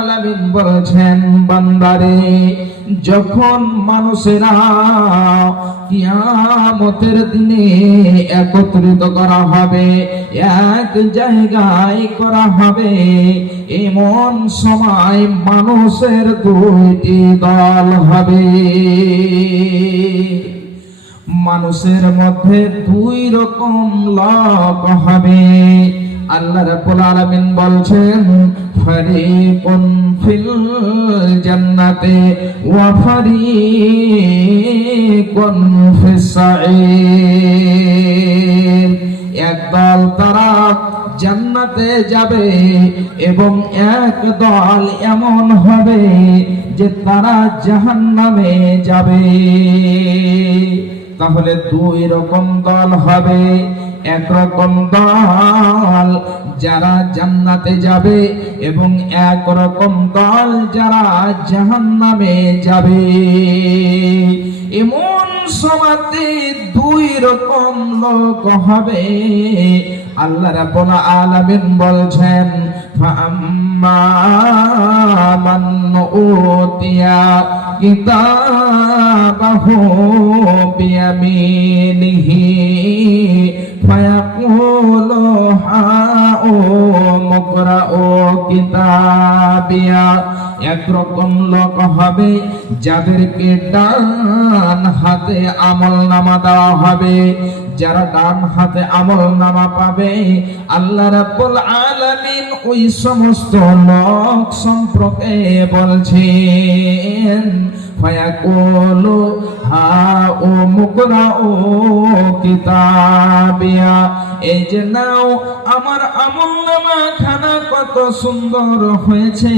আলামিন বলছেন, বান্দারে, যখন মানুষেরা কিয়ামতের দিনে একত্রিত করা হবে, এক জায়গায় করা হবে, এমন সময় মানুষের দুইটি দল হবে। মানুষের মধ্যে দুই রকম লোক হবে। আল্লাহ রাব্বুল আলামিন বলছেন, ফারিকুন ফিল জান্নাতি ওয়া ফারিকুন ফিস সাঈর। একদল তারা জান্নাতে যাবে এবং এক দল এমন হবে যে তারা জাহান্নামে যাবে। তাহলে দুই রকম দল হবে। একরকম দল যারা জান্নাতে যাবে এবং এক রকম দল যারা জাহান্নামে যাবে। এমন সমাজে দুই রকম লোক হবে। আল্লাহ রাব্বুল আলামিন বলছেন, ফাআম্মা মান উতিয়া কিতাবাহু বিয়ামিনিহি ফায়াকুলু হাউম ইকরাউ কিতাবিয়া। একরকম লোক হবে যাদেরকে ডান হাতে আমলনামা দেওয়া হবে। যারা ডান হাতে আমলনামা পাবে, আল্লাহ রাব্বুল আলামিন ওই সমস্ত লোক সম্পর্কে বলছেন, ফায়াকুলু হাউম ইকরাউ কিতাবিয়া। এই যে নাও, আমার আমলনামা খানা কত সুন্দর হয়েছে,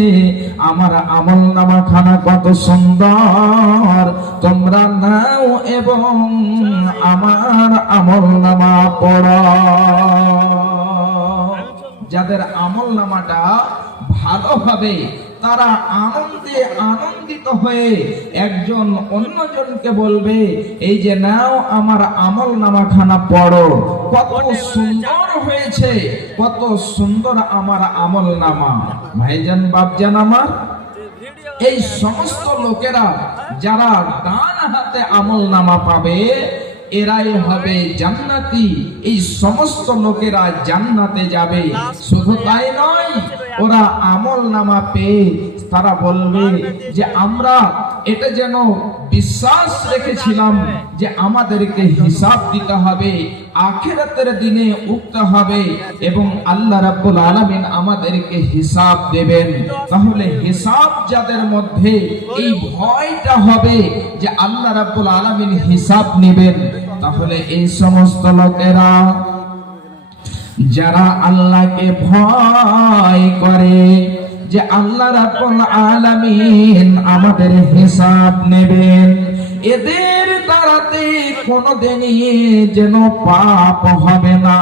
আমার আমলনামা খানা কত সুন্দর, তোমরা নাও এবং আমার আমলনামা পড়ো। যাদের আমলনামাটা ভালো হবে তারা আনন্দে আনন্দিত হয়ে একজন অন্যজনকে বলবে, এই যে নাও আমার আমলনামা খানা পড়ো, কত সুন্দর হয়েছে, কত সুন্দর আমার আমলনামা। ভাইজান, বাপজান আমার, এই সমস্ত লোকেরা যারা ডান হাতে আমলনামা পাবে এরাই হবে জান্নাতি। এই সমস্ত লোকেরা জান্নাতে যাবে। শুধু তাই নয়, ওরা আমলনামা পেয়ে তারা বলবে যে আমরা এটা যেন বিশ্বাস রেখেছিলাম যে আমাদেরকে হিসাব দিতে হবে, আখিরাতের দিনে উঠতে হবে এবং আল্লাহ রাব্বুল আলামিন আমাদেরকে হিসাব দেবেন। তাহলে হিসাব যাদের মধ্যে এই ভয়টা হবে যে আল্লাহ রাব্বুল আলামিন হিসাব নেবেন, তাহলে এই সমস্ত লোকেরা যারা আল্লাহকে ভয় করে যে আল্লাহ রাব্বুল আলামিন আমাদের হিসাব নেবেন, এদের দ্বারাতে কোনদিনই যেন পাপ হবে না।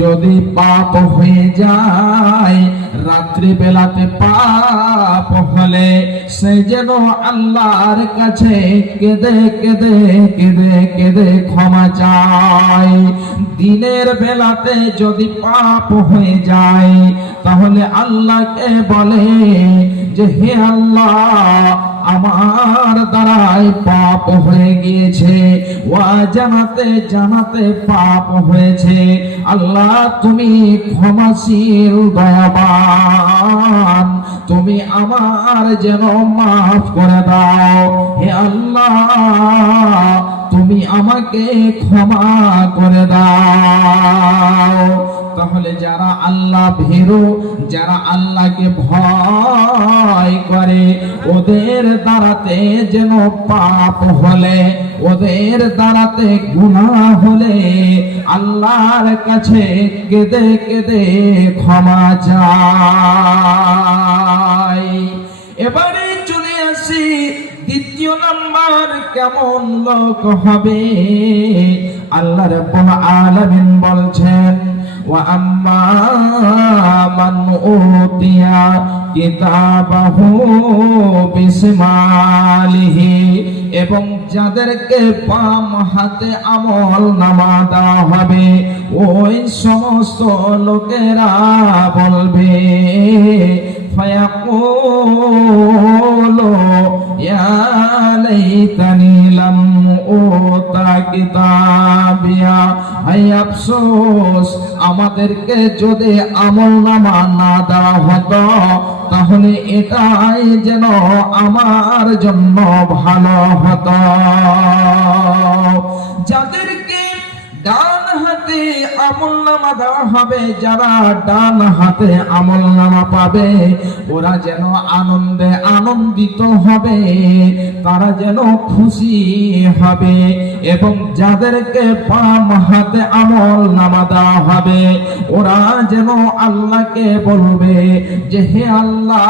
যদি পাপ হয়ে যায়, রাত্রি বেলাতে পাপ হলে সে যেন আল্লাহর কাছে কেঁদে কেঁদে কেঁদে কেঁদে ক্ষমা চায়। দিনের বেলাতে যদি পাপ হয়ে যায়, তাহলে আল্লাহকে বলে যে হে আল্লাহ, আমার দ্বারাই পাপ হয়ে গিয়েছে, জানাতে জানাতে পাপ হয়েছে। আল্লাহ, তুমি ক্ষমাশীল দয়াবান, তুমি আমার যেন মাফ করে দাও। হে আল্লাহ, তুমি আমাকে ক্ষমা করে দাও। তাহলে যারা আল্লাহ ভীরু, যারা আল্লাহকে ভয় করে, ওদের দ্বারাতে যেন পাপ হলে, ওদের দ্বারাতে গুনাহ হলে আল্লাহর কাছে কেঁদে কেঁদে ক্ষমা চায়। এবারে চলে আসি দ্বিতীয় নাম্বার কেমন লোক হবে। আল্লাহ রাব্বুল আলামিন বলছেন, ওয়া আম্মা মান উতিয়া কিতাবাহু বিশমালিহি। এবং যাদেরকে বাম হাতে আমলনামা দেওয়া হবে, ওই সমস্ত লোকেরা বলবে, ইয়াকুলু ইয়া লাইতানি লাম উতা কিতাবিয়া। হায় আফসোস, আমাদেরকে যদি আমলনামা না দেওয়া হতো তাহলে এটাই যেন আমার জন্য ভালো হতো। যাদেরকে ডান হাতে আমলনামা দেওয়া হবে, যারা ডান হাতে আমলনামা পাবে, ওরা যেন আনন্দে আনন্দিত হবে, তারা যেন খুশি হবে। এবং যাদেরকে বাম হাতে আমলনামা দেওয়া হবে, ওরা যেন আল্লাহকে বলবে যে হে আল্লাহ,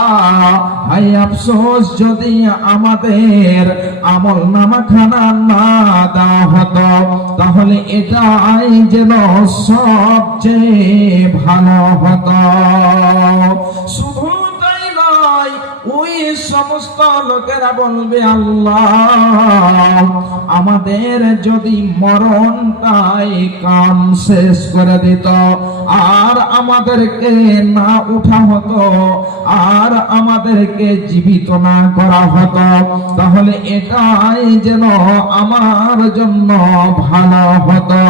হায় আফসোস যদি আমাদের আমলনামা খানা না দেওয়া হতো তাহলে এটাই যেন সবচেয়ে ভালো হতো। শুধু তাই নয়, ওই সমস্ত লোকেরা বলবে আল্লাহ, আমাদের যদি মরণটাই কাম শেষ করে দিত আর আমাদেরকে না উঠা হতো আর আমাদেরকে জীবিত না করা হতো তাহলে এটাই যেন আমার জন্য ভালো হতো।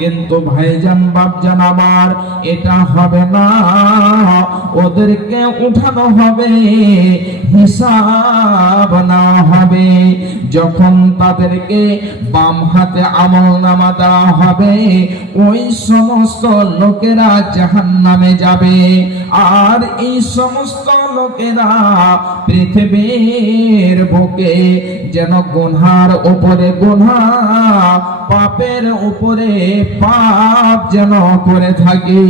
কিন্তু ভাইজান বাপজান আমার, এটা হবে না। ওদেরকে উঠানো হবে, হিসাব না হবে। যখন তাদেরকে বাম হাতে আমলনামা দেওয়া হবে, ওই সমস্ত লোকেরা জাহান্নামে যাবে। আর এই সমস্ত লোকেরা পৃথিবীর বুকে যেন গুনহার উপরে গুনহা, পাপের উপরে পাপ যেন করে থাকে।